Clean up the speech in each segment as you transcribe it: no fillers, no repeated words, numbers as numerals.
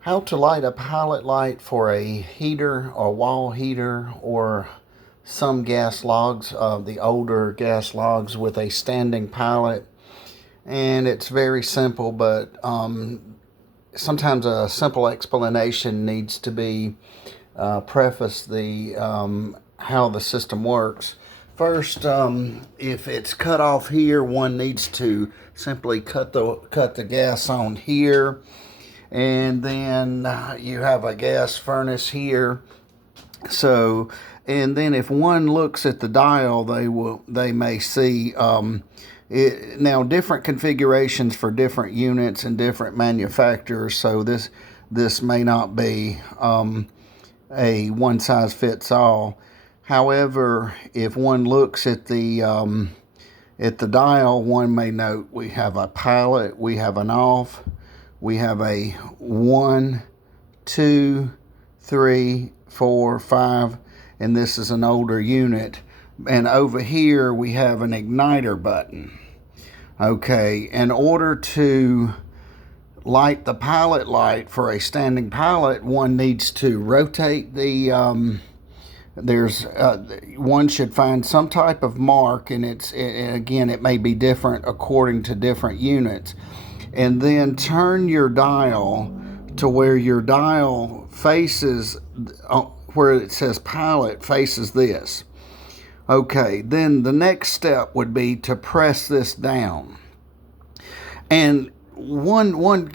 How to light a pilot light for a heater or wall heater or some gas logs, the older gas logs with a standing pilot. And it's very simple, but sometimes a simple explanation needs to be preface the how the system works. First, if it's cut off here, one needs to simply cut the gas on here, and then you have a gas furnace here. So, and then if one looks at the dial, they may see now different configurations for different units and different manufacturers. So this may not be a one size fits all. However, if one looks at the dial, one may note we have a pilot, we have an off, we have a 1, 2, 3, 4, 5, and this is an older unit. And over here we have an igniter button. Okay, in order to light the pilot light for a standing pilot, one needs to rotate the one should find some type of mark, and again, it may be different according to different units, and then turn your dial to where your dial faces, where it says pilot faces this. Okay, then the next step would be to press this down. And one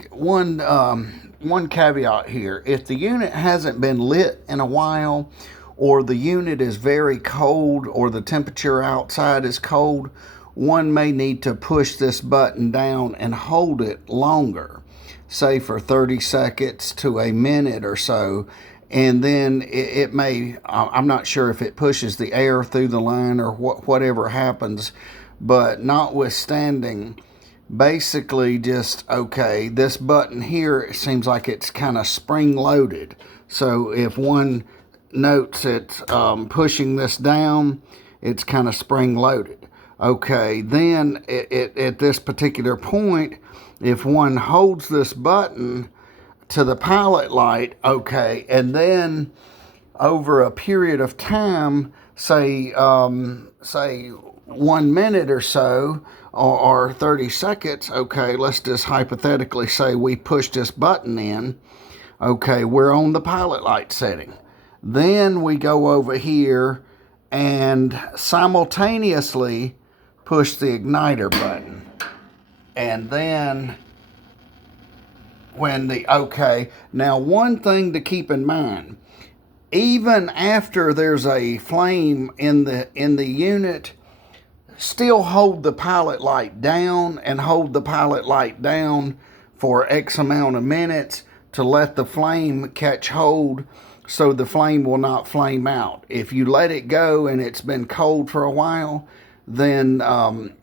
caveat here: if the unit hasn't been lit in a while, or the unit is very cold, or the temperature outside is cold, one may need to push this button down and hold it longer, say for 30 seconds to a minute or so. And then it may, I'm not sure if it pushes the air through the line or whatever happens, but notwithstanding, basically just, okay, this button here, it seems like it's kind of spring loaded. So if one notes it's pushing this down, it's kind of spring loaded. Okay, then at this particular point, if one holds this button to the pilot light, okay, and then over a period of time, say 1 minute or so, or 30 seconds, okay, let's just hypothetically say we push this button in, okay, we're on the pilot light setting. Then we go over here and simultaneously push the igniter button. And then okay, now one thing to keep in mind, even after there's a flame in the unit, still hold the pilot light down and hold the pilot light down for X amount of minutes to let the flame catch hold, so the flame will not flame out. If you let it go and it's been cold for a while, then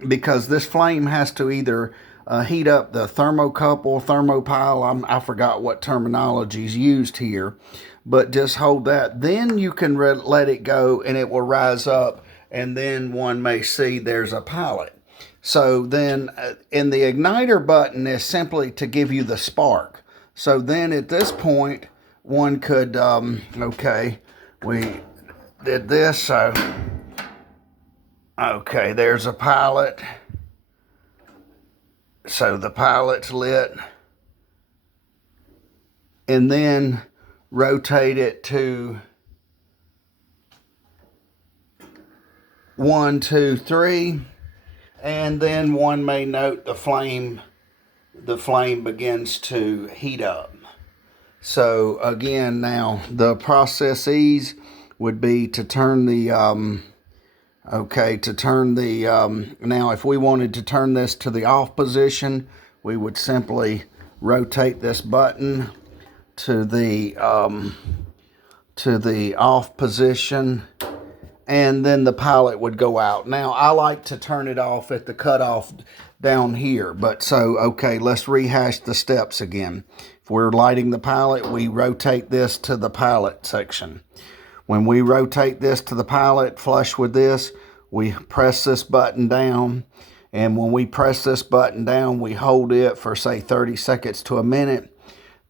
because this flame has to either heat up the thermopile, I forgot what terminology is used here, but just hold that. Then you can let it go and it will rise up, and then one may see there's a pilot. So then in the igniter button is simply to give you the spark. So then at this point, one could, okay, we did this, so, okay, there's a pilot. So the pilot's lit. And then rotate it to 1, 2, 3. And then one may note the flame begins to heat up. So again, now the processes would be to turn the, now if we wanted to turn this to the off position, we would simply rotate this button to the off position, and then the pilot would go out. Now I like to turn it off at the cutoff down here, but so, okay, let's rehash the steps again. If we're lighting the pilot, we rotate this to the pilot section. When we rotate this to the pilot flush with this, we press this button down, and when we press this button down, we hold it for say 30 seconds to a minute.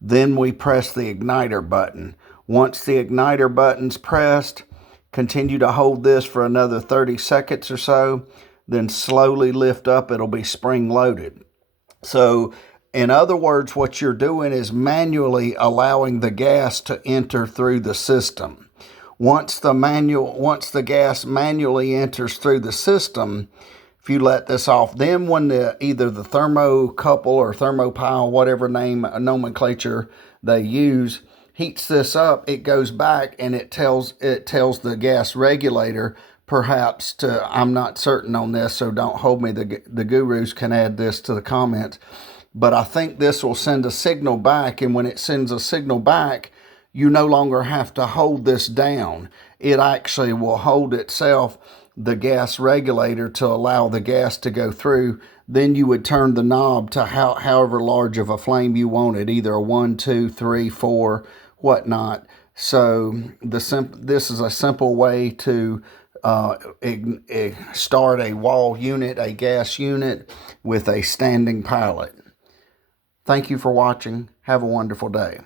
Then we press the igniter button. Once the igniter button's pressed, continue to hold this for another 30 seconds or so, then slowly lift up. It'll be spring loaded. So in other words, what you're doing is manually allowing the gas to enter through the system. Once the gas manually enters through the system, if you let this off, then when either the thermocouple or thermopile, whatever nomenclature they use, heats this up, it goes back and it tells the gas regulator, perhaps to, I'm not certain on this, so don't hold me. The gurus can add this to the comments, but I think this will send a signal back, and when it sends a signal back, you no longer have to hold this down. It actually will hold itself, the gas regulator, to allow the gas to go through. Then you would turn the knob to however large of a flame you wanted, either a 1, 2, 3, 4, whatnot. So this is a simple way to start a wall unit, a gas unit, with a standing pilot. Thank you for watching. Have a wonderful day.